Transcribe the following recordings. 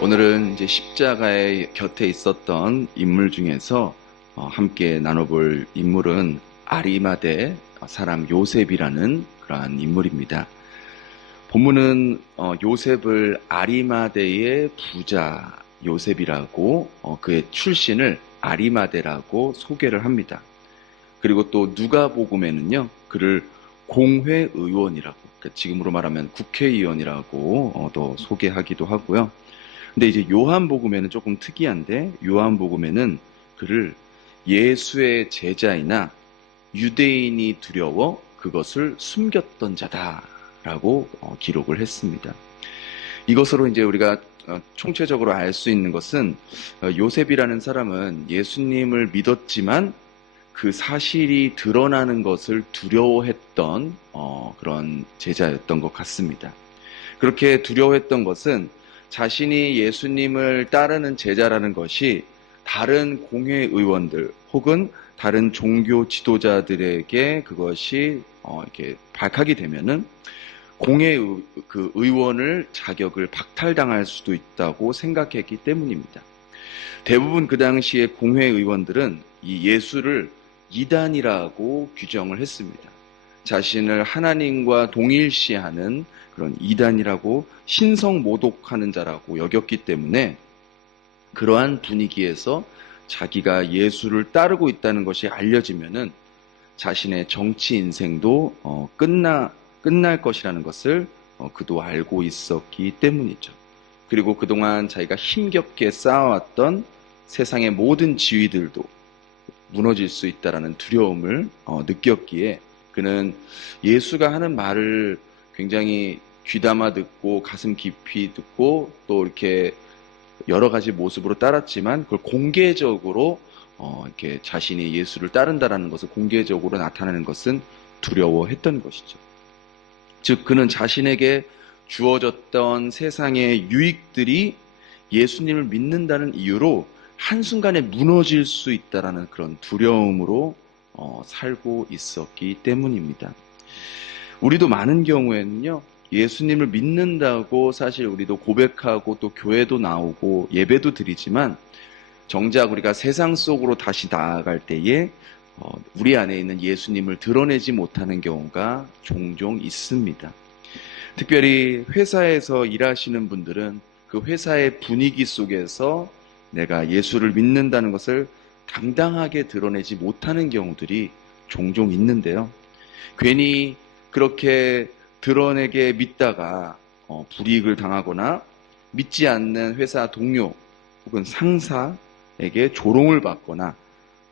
오늘은 이제 십자가의 곁에 있었던 인물 중에서 함께 나눠볼 인물은 아리마대 사람 요셉이라는 그러한 인물입니다. 본문은 요셉을 아리마대의 부자 요셉이라고 그의 출신을 아리마대라고 소개를 합니다. 그리고 또 누가복음에는요, 그를 공회의원이라고, 그러니까 지금으로 말하면 국회의원이라고 또 소개하기도 하고요. 근데 이제 요한복음에는 조금 특이한데, 요한복음에는 그를 예수의 제자이나 유대인이 두려워 그것을 숨겼던 자다라고 기록을 했습니다. 이것으로 이제 우리가 총체적으로 알 수 있는 것은 요셉이라는 사람은 예수님을 믿었지만 그 사실이 드러나는 것을 두려워했던 그런 제자였던 것 같습니다. 그렇게 두려워했던 것은 자신이 예수님을 따르는 제자라는 것이 다른 공회의원들 혹은 다른 종교 지도자들에게 그것이 이렇게 밝히게 되면은 그 의원을 자격을 박탈당할 수도 있다고 생각했기 때문입니다. 대부분 그 당시에 공회의원들은 이 예수를 이단이라고 규정을 했습니다. 자신을 하나님과 동일시하는 그런 이단이라고 신성 모독하는 자라고 여겼기 때문에 그러한 분위기에서 자기가 예수를 따르고 있다는 것이 알려지면은 자신의 정치 인생도 끝날 것이라는 것을 그도 알고 있었기 때문이죠. 그리고 그동안 자기가 힘겹게 쌓아왔던 세상의 모든 지위들도 무너질 수 있다라는 두려움을 느꼈기에 그는 예수가 하는 말을 굉장히 귀담아 듣고 가슴 깊이 듣고 또 이렇게 여러 가지 모습으로 따랐지만 그걸 공개적으로 이렇게 자신이 예수를 따른다라는 것을 공개적으로 나타내는 것은 두려워했던 것이죠. 즉 그는 자신에게 주어졌던 세상의 유익들이 예수님을 믿는다는 이유로 한순간에 무너질 수 있다라는 그런 두려움으로 살고 있었기 때문입니다. 우리도 많은 경우에는요, 예수님을 믿는다고 사실 우리도 고백하고 또 교회도 나오고 예배도 드리지만 정작 우리가 세상 속으로 다시 나아갈 때에 우리 안에 있는 예수님을 드러내지 못하는 경우가 종종 있습니다. 특별히 회사에서 일하시는 분들은 그 회사의 분위기 속에서 내가 예수를 믿는다는 것을 당당하게 드러내지 못하는 경우들이 종종 있는데요. 괜히 그렇게 드러내게 믿다가 불이익을 당하거나 믿지 않는 회사 동료 혹은 상사에게 조롱을 받거나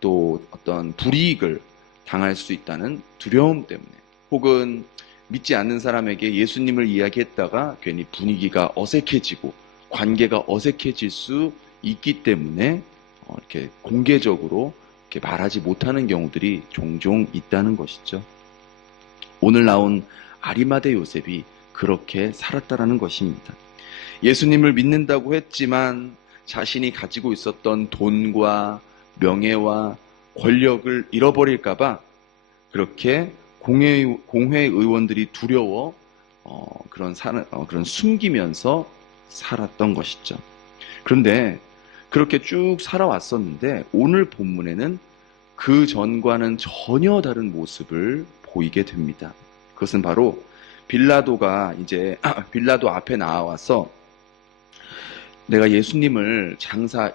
또 어떤 불이익을 당할 수 있다는 두려움 때문에 혹은 믿지 않는 사람에게 예수님을 이야기했다가 괜히 분위기가 어색해지고 관계가 어색해질 수 있기 때문에 이렇게 공개적으로 이렇게 말하지 못하는 경우들이 종종 있다는 것이죠. 오늘 나온 아리마대 요셉이 그렇게 살았다라는 것입니다. 예수님을 믿는다고 했지만 자신이 가지고 있었던 돈과 명예와 권력을 잃어버릴까봐 그렇게 공회의원들이 두려워 그런 숨기면서 살았던 것이죠. 그런데 그렇게 쭉 살아왔었는데 오늘 본문에는 그 전과는 전혀 다른 모습을 보이게 됩니다. 그것은 바로 빌라도가 이제 빌라도 앞에 나와서 내가 예수님을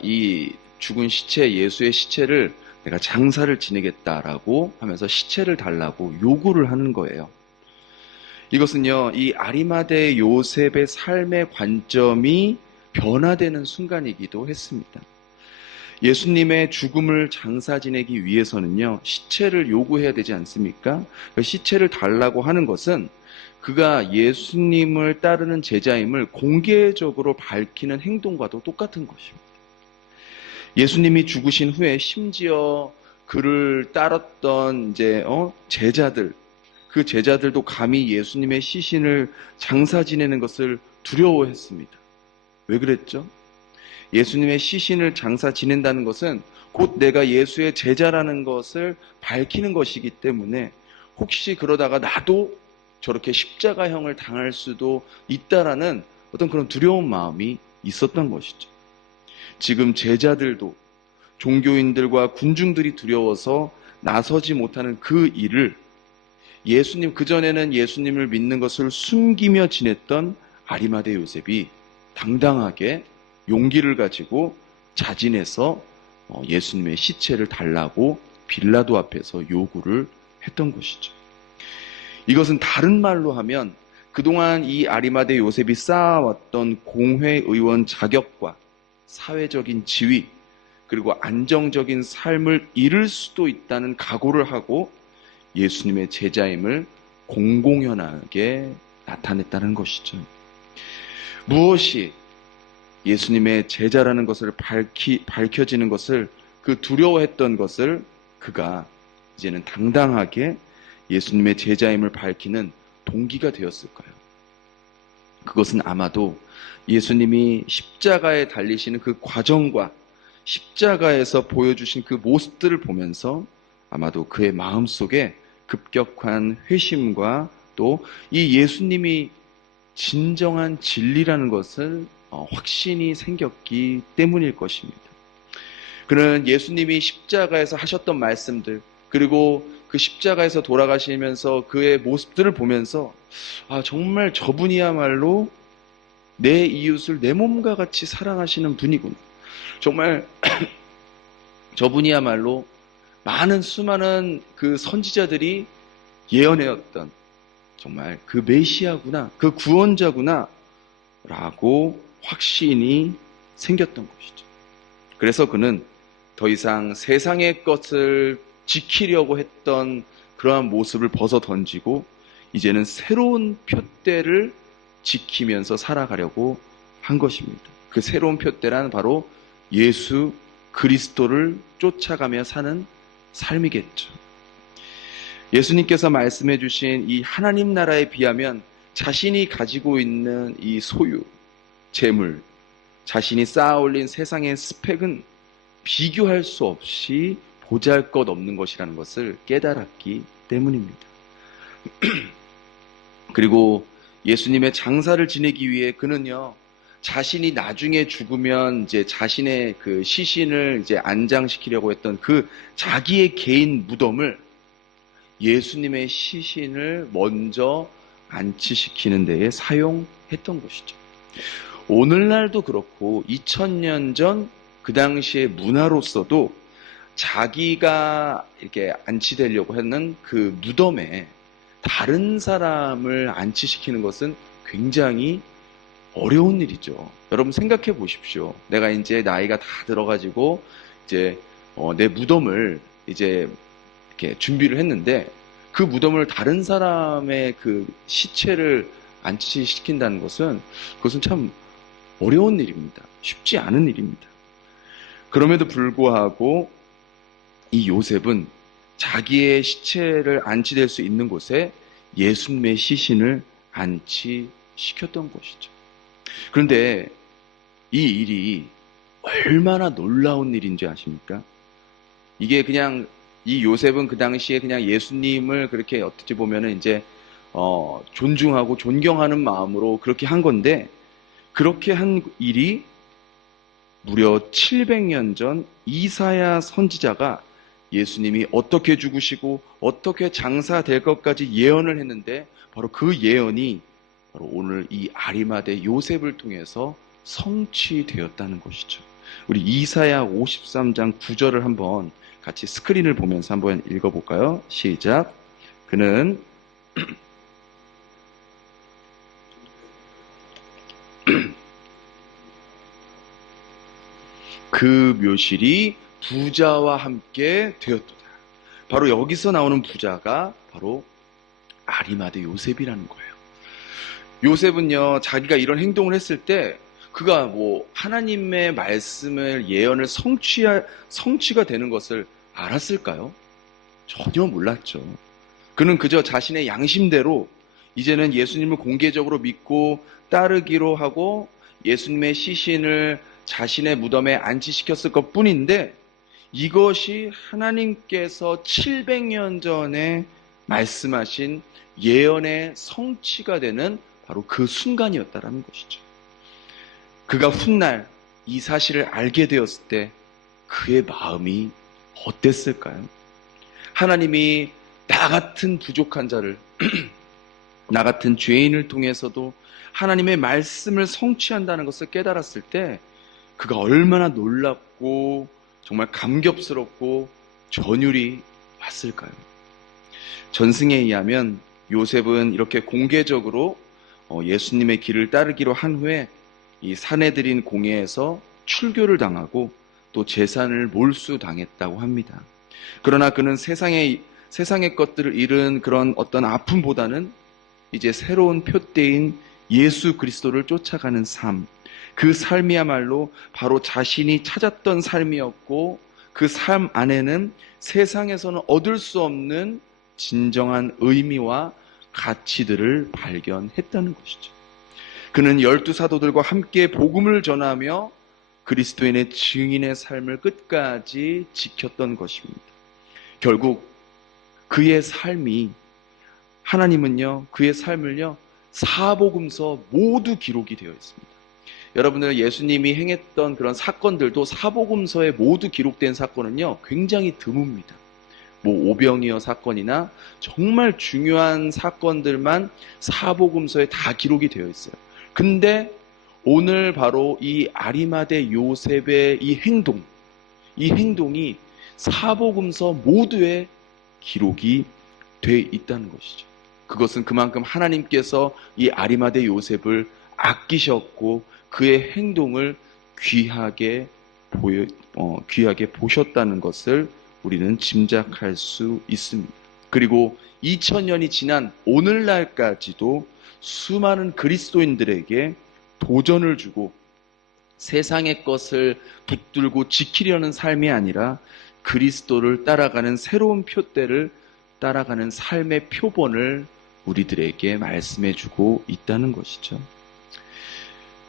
이 죽은 시체, 예수의 시체를 내가 장사를 지내겠다라고 하면서 시체를 달라고 요구를 하는 거예요. 이것은요, 이 아리마대 요셉의 삶의 관점이 변화되는 순간이기도 했습니다. 예수님의 죽음을 장사 지내기 위해서는요, 시체를 요구해야 되지 않습니까? 시체를 달라고 하는 것은 그가 예수님을 따르는 제자임을 공개적으로 밝히는 행동과도 똑같은 것입니다. 예수님이 죽으신 후에 심지어 그를 따랐던 제자들, 그 제자들도 감히 예수님의 시신을 장사 지내는 것을 두려워했습니다. 왜 그랬죠? 예수님의 시신을 장사 지낸다는 것은 곧 내가 예수의 제자라는 것을 밝히는 것이기 때문에 혹시 그러다가 나도 저렇게 십자가형을 당할 수도 있다라는 어떤 그런 두려운 마음이 있었던 것이죠. 지금 제자들도 종교인들과 군중들이 두려워서 나서지 못하는 그 일을 예수님, 그전에는 예수님을 믿는 것을 숨기며 지냈던 아리마대 요셉이 당당하게 용기를 가지고 자진해서 예수님의 시체를 달라고 빌라도 앞에서 요구를 했던 것이죠. 이것은 다른 말로 하면 그동안 이 아리마대 요셉이 쌓아왔던 공회의원 자격과 사회적인 지위, 그리고 안정적인 삶을 잃을 수도 있다는 각오를 하고 예수님의 제자임을 공공연하게 나타냈다는 것이죠. 무엇이 예수님의 제자라는 것을 밝혀지는 것을, 그 두려워했던 것을 그가 이제는 당당하게 예수님의 제자임을 밝히는 동기가 되었을까요? 그것은 아마도 예수님이 십자가에 달리시는 그 과정과 십자가에서 보여주신 그 모습들을 보면서 아마도 그의 마음속에 급격한 회심과 또 이 예수님이 진정한 진리라는 것을 확신이 생겼기 때문일 것입니다. 그는 예수님이 십자가에서 하셨던 말씀들, 그리고 그 십자가에서 돌아가시면서 그의 모습들을 보면서 정말 저분이야말로 내 이웃을 내 몸과 같이 사랑하시는 분이구나. 정말 저분이야말로 수많은 그 선지자들이 예언해왔던 정말 그 메시아구나, 그 구원자구나 라고 확신이 생겼던 것이죠. 그래서 그는 더 이상 세상의 것을 지키려고 했던 그러한 모습을 벗어 던지고 이제는 새로운 푯대를 지키면서 살아가려고 한 것입니다. 그 새로운 푯대란 바로 예수 그리스도를 쫓아가며 사는 삶이겠죠. 예수님께서 말씀해 주신 이 하나님 나라에 비하면 자신이 가지고 있는 이 소유, 재물, 자신이 쌓아 올린 세상의 스펙은 비교할 수 없이 보잘것없는 것이라는 것을 깨달았기 때문입니다. 그리고 예수님의 장사를 지내기 위해 그는요, 자신이 나중에 죽으면 이제 자신의 그 시신을 이제 안장시키려고 했던 그 자기의 개인 무덤을 예수님의 시신을 먼저 안치시키는 데에 사용했던 것이죠. 오늘날도 그렇고 2000년 전 그 당시의 문화로서도 자기가 이렇게 안치되려고 하는 그 무덤에 다른 사람을 안치시키는 것은 굉장히 어려운 일이죠. 여러분 생각해 보십시오. 내가 이제 나이가 다 들어가지고 이제 내 무덤을 이제 이렇게 준비를 했는데 그 무덤을 다른 사람의 그 시체를 안치시킨다는 것은 그것은 참 어려운 일입니다. 쉽지 않은 일입니다. 그럼에도 불구하고 이 요셉은 자기의 시체를 안치될 수 있는 곳에 예수님의 시신을 안치시켰던 것이죠. 그런데 이 일이 얼마나 놀라운 일인지 아십니까? 이게 그냥 이 요셉은 그 당시에 그냥 예수님을 그렇게 어떻게 보면은 이제 존중하고 존경하는 마음으로 그렇게 한 건데, 그렇게 한 일이 무려 700년 전 이사야 선지자가 예수님이 어떻게 죽으시고 어떻게 장사될 것까지 예언을 했는데 바로 그 예언이 바로 오늘 이 아리마대 요셉을 통해서 성취되었다는 것이죠. 우리 이사야 53장 9절을 한번 같이 스크린을 보면서 한번 읽어볼까요? 시작. 그는 그 묘실이 부자와 함께 되었도다. 바로 여기서 나오는 부자가 바로 아리마대 요셉이라는 거예요. 요셉은요, 자기가 이런 행동을 했을 때 그가 뭐 하나님의 말씀을 예언을 성취가 되는 것을 알았을까요? 전혀 몰랐죠. 그는 그저 자신의 양심대로 이제는 예수님을 공개적으로 믿고 따르기로 하고 예수님의 시신을 자신의 무덤에 안치시켰을 것 뿐인데 이것이 하나님께서 700년 전에 말씀하신 예언의 성취가 되는 바로 그 순간이었다라는 것이죠. 그가 훗날 이 사실을 알게 되었을 때 그의 마음이 어땠을까요? 하나님이 나 같은 부족한 자를 나 같은 죄인을 통해서도 하나님의 말씀을 성취한다는 것을 깨달았을 때 그가 얼마나 놀랍고 정말 감격스럽고 전율이 왔을까요? 전승에 의하면 요셉은 이렇게 공개적으로 예수님의 길을 따르기로 한 후에 이 사내들인 공회에서 출교를 당하고 또 재산을 몰수당했다고 합니다. 그러나 그는 세상의 것들을 잃은 그런 어떤 아픔보다는 이제 새로운 표대인 예수 그리스도를 쫓아가는 삶, 그 삶이야말로 바로 자신이 찾았던 삶이었고 그 삶 안에는 세상에서는 얻을 수 없는 진정한 의미와 가치들을 발견했다는 것이죠. 그는 12사도들과 함께 복음을 전하며 그리스도인의 증인의 삶을 끝까지 지켰던 것입니다. 결국 그의 삶이 하나님은요, 그의 삶을요, 사복음서 모두 기록이 되어 있습니다. 여러분들 예수님이 행했던 그런 사건들도 사복음서에 모두 기록된 사건은요, 굉장히 드뭅니다. 오병이어 사건이나 정말 중요한 사건들만 사복음서에 다 기록이 되어 있어요. 근데 오늘 바로 이 아리마대 요셉의 이 행동이 사복음서 모두에 기록이 돼 있다는 것이죠. 그것은 그만큼 하나님께서 이 아리마대 요셉을 아끼셨고 그의 행동을 귀하게 보셨다는 것을 우리는 짐작할 수 있습니다. 그리고 2000년이 지난 오늘날까지도 수많은 그리스도인들에게 도전을 주고 세상의 것을 붙들고 지키려는 삶이 아니라 그리스도를 따라가는 새로운 표대를 따라가는 삶의 표본을 우리들에게 말씀해주고 있다는 것이죠.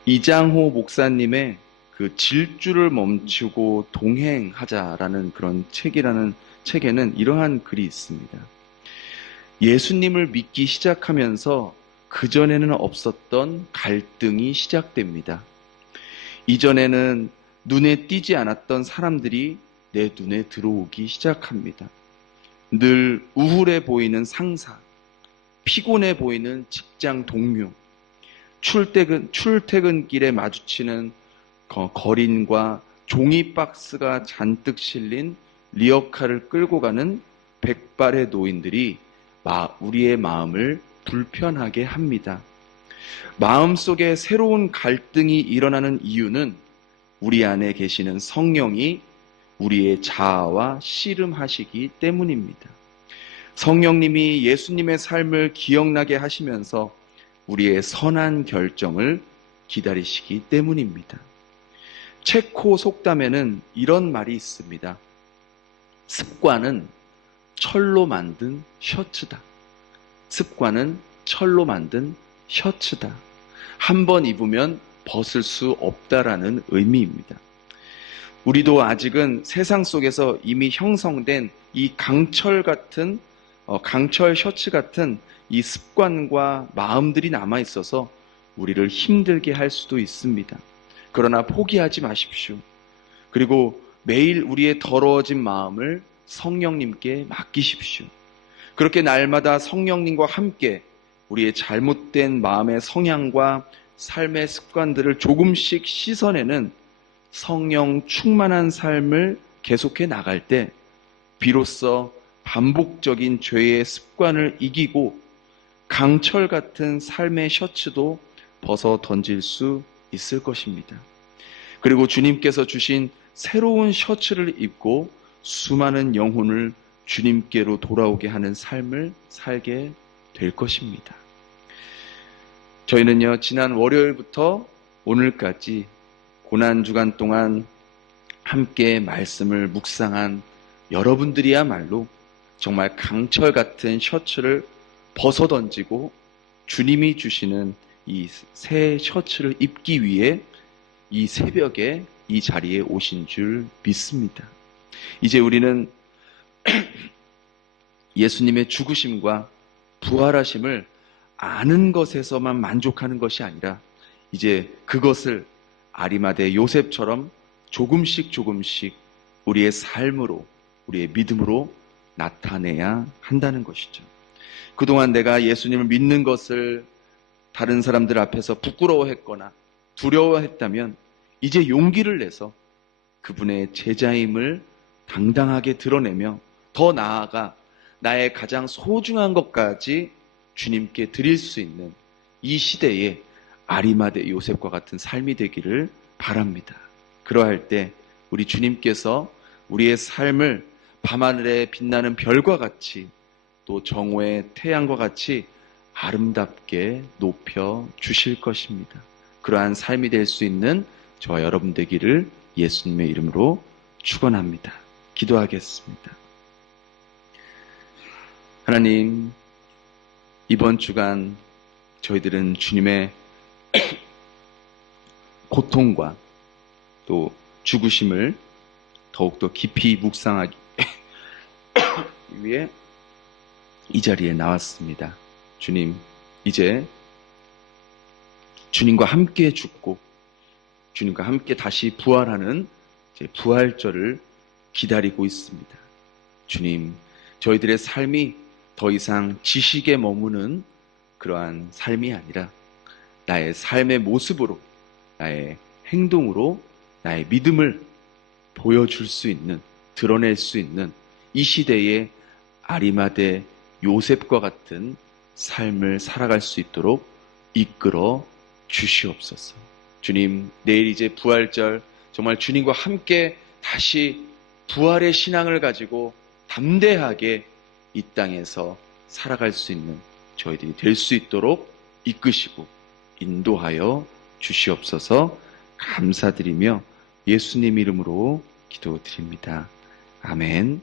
이장호 목사님의 그 질주를 멈추고 동행하자라는 그런 책에는 이러한 글이 있습니다. 예수님을 믿기 시작하면서 그전에는 없었던 갈등이 시작됩니다. 이전에는 눈에 띄지 않았던 사람들이 내 눈에 들어오기 시작합니다. 늘 우울해 보이는 상사, 피곤해 보이는 직장 동료, 출퇴근길에 마주치는 거린과 종이 박스가 잔뜩 실린 리어카를 끌고 가는 백발의 노인들이 우리의 마음을 불편하게 합니다. 마음속에 새로운 갈등이 일어나는 이유는 우리 안에 계시는 성령이 우리의 자아와 씨름하시기 때문입니다. 성령님이 예수님의 삶을 기억나게 하시면서 우리의 선한 결정을 기다리시기 때문입니다. 체코 속담에는 이런 말이 있습니다. 습관은 철로 만든 셔츠다. 습관은 철로 만든 셔츠다. 한 번 입으면 벗을 수 없다라는 의미입니다. 우리도 아직은 세상 속에서 이미 형성된 이 강철 셔츠 같은 이 습관과 마음들이 남아 있어서 우리를 힘들게 할 수도 있습니다. 그러나 포기하지 마십시오. 그리고 매일 우리의 더러워진 마음을 성령님께 맡기십시오. 그렇게 날마다 성령님과 함께 우리의 잘못된 마음의 성향과 삶의 습관들을 조금씩 씻어내는 성령 충만한 삶을 계속해 나갈 때 비로소 반복적인 죄의 습관을 이기고 강철 같은 삶의 셔츠도 벗어 던질 수 있을 것입니다. 그리고 주님께서 주신 새로운 셔츠를 입고 수많은 영혼을 주님께로 돌아오게 하는 삶을 살게 될 것입니다. 저희는요, 지난 월요일부터 오늘까지 고난주간 동안 함께 말씀을 묵상한 여러분들이야말로 정말 강철 같은 셔츠를 벗어 던지고 주님이 주시는 이 새 셔츠를 입기 위해 이 새벽에 이 자리에 오신 줄 믿습니다. 이제 우리는 예수님의 죽으심과 부활하심을 아는 것에서만 만족하는 것이 아니라 이제 그것을 아리마대 요셉처럼 조금씩 조금씩 우리의 삶으로, 우리의 믿음으로 나타내야 한다는 것이죠. 그동안 내가 예수님을 믿는 것을 다른 사람들 앞에서 부끄러워했거나 두려워했다면 이제 용기를 내서 그분의 제자임을 당당하게 드러내며 더 나아가 나의 가장 소중한 것까지 주님께 드릴 수 있는 이 시대에 아리마대 요셉과 같은 삶이 되기를 바랍니다. 그러할 때 우리 주님께서 우리의 삶을 밤하늘에 빛나는 별과 같이 또 정오의 태양과 같이 아름답게 높여 주실 것입니다. 그러한 삶이 될 수 있는 저와 여러분 되기를 예수님의 이름으로 축원합니다. 기도하겠습니다. 하나님, 이번 주간 저희들은 주님의 고통과 또 죽으심을 더욱더 깊이 묵상하기 위해 이 자리에 나왔습니다. 주님, 이제 주님과 함께 죽고 주님과 함께 다시 부활하는 부활절을 기다리고 있습니다. 주님, 저희들의 삶이 더 이상 지식에 머무는 그러한 삶이 아니라 나의 삶의 모습으로, 나의 행동으로 나의 믿음을 보여줄 수 있는, 드러낼 수 있는 이 시대의 아리마대 요셉과 같은 삶을 살아갈 수 있도록 이끌어 주시옵소서. 주님, 내일 이제 부활절, 정말 주님과 함께 다시 부활의 신앙을 가지고 담대하게 이 땅에서 살아갈 수 있는 저희들이 될 수 있도록 이끄시고 인도하여 주시옵소서. 감사드리며 예수님 이름으로 기도드립니다. 아멘.